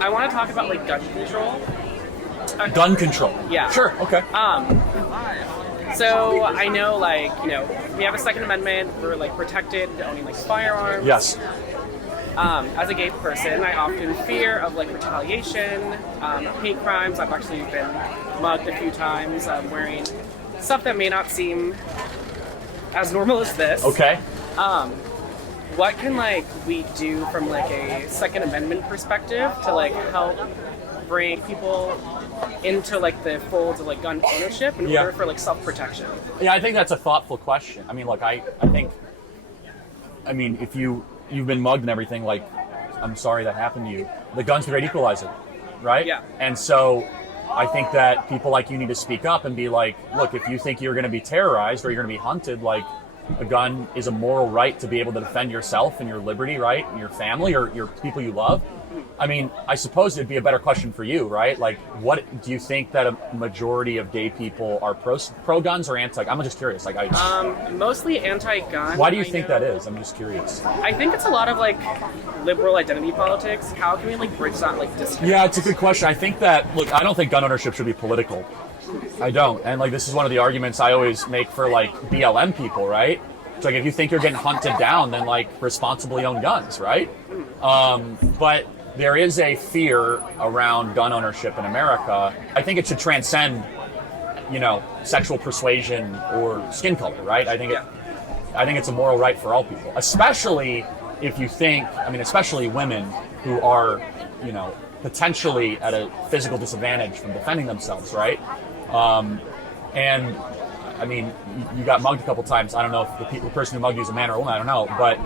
I want to talk about like gun control. Gun control. Yeah. Sure. Okay. So I know, like, we have a Second Amendment. We're like protected to owning like firearms. Yes. As a gay person, I often fear of like retaliation, hate crimes. I've actually been mugged a few times. Wearing stuff that may not seem as normal as this. Okay. What can like we do from like a Second Amendment perspective to like help bring people into like the folds of like gun ownership in order for like self-protection? Yeah, I think that's a thoughtful question. I mean, look, I think, if you've been mugged and everything, like, I'm sorry that happened to you. The gun's the great equalizer, right? Yeah. And so I think that people like you need to speak up and be like, look, if you think you're going to be terrorized or you're going to be hunted, like, a gun is a moral right to be able to defend yourself and your liberty, right? And your family or your people you love. I mean, I suppose it'd be a better question for you, right? Like, what do you think that a majority of gay people are pro guns or anti? I'm just curious. Like, mostly anti-gun. Why do you think that is? I'm just curious. I think it's a lot of like liberal identity politics. How can we like bridge that like distance? Yeah, it's a good question. I think that, look, I don't think gun ownership should be political. I don't. And like, this is one of the arguments I always make for like BLM people, right? It's like, if you think you're getting hunted down, then like responsibly own guns, right? But there is a fear around gun ownership in America. I think it should transcend, sexual persuasion or skin color, right? I think it's a moral right for all people, especially if you think, especially women who are, potentially at a physical disadvantage from defending themselves, right? And you got mugged a couple times. I don't know if the person who mugged you is a man or a woman. I don't know, but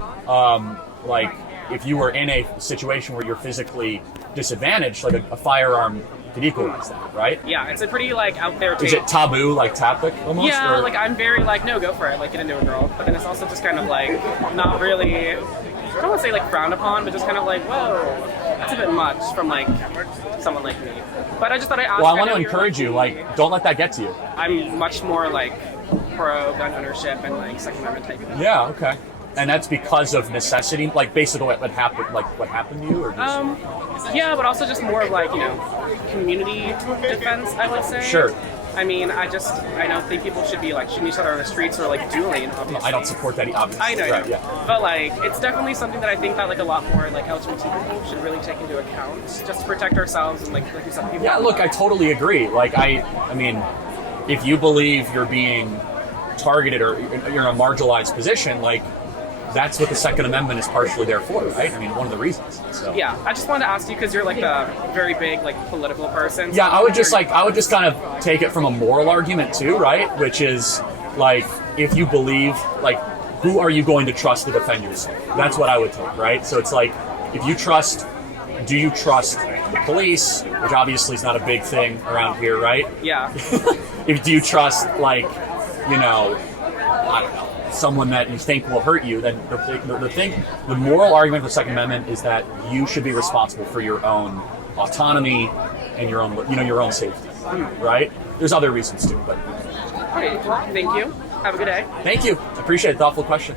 like, if you were in a situation where you're physically disadvantaged, like a firearm could equalize that, right? Yeah, it's a pretty like out there. Is it taboo, like topic almost? Yeah, like I'm very like, no, go for it, like get into a girl. But then it's also just kind of like not really, I don't want to say like frowned upon, but just kind of like, whoa, that's a bit much from like someone like me. But I just thought I'd ask. Well, I want to encourage you, like, don't let that get to you. I'm much more like pro gun ownership and like Second Amendment type. Yeah, okay. And that's because of necessity, like basically what happened to you, or just... Yeah, but also just more of like community defense, I would say. Sure. I don't think people should be like shooting each other on the streets or like dueling. Obviously. I don't support that, obviously. I know, right, yeah. But like, it's definitely something that I think that like a lot more like LGBT people should really take into account, just to protect ourselves and like you said, people. Yeah, look, I totally agree. Like, if you believe you're being targeted or you're in a marginalized position, like, that's what the Second Amendment is partially there for, right? One of the reasons. So. Yeah, I just wanted to ask you because you're like a very big like political person. So yeah, I would just kind of take it from a moral argument too, right? Which is like, if you believe, like, who are you going to trust to defend yourself? That's what I would take, right? So it's like, do you trust the police, which obviously is not a big thing around here, right? Yeah. Do you trust, like, I don't know, someone that you think will hurt you? Then the moral argument of the Second Amendment is that you should be responsible for your own autonomy and your own safety, right? There's other reasons too, but. Okay, thank you. Have a good day. Thank you. I appreciate it. Thoughtful question.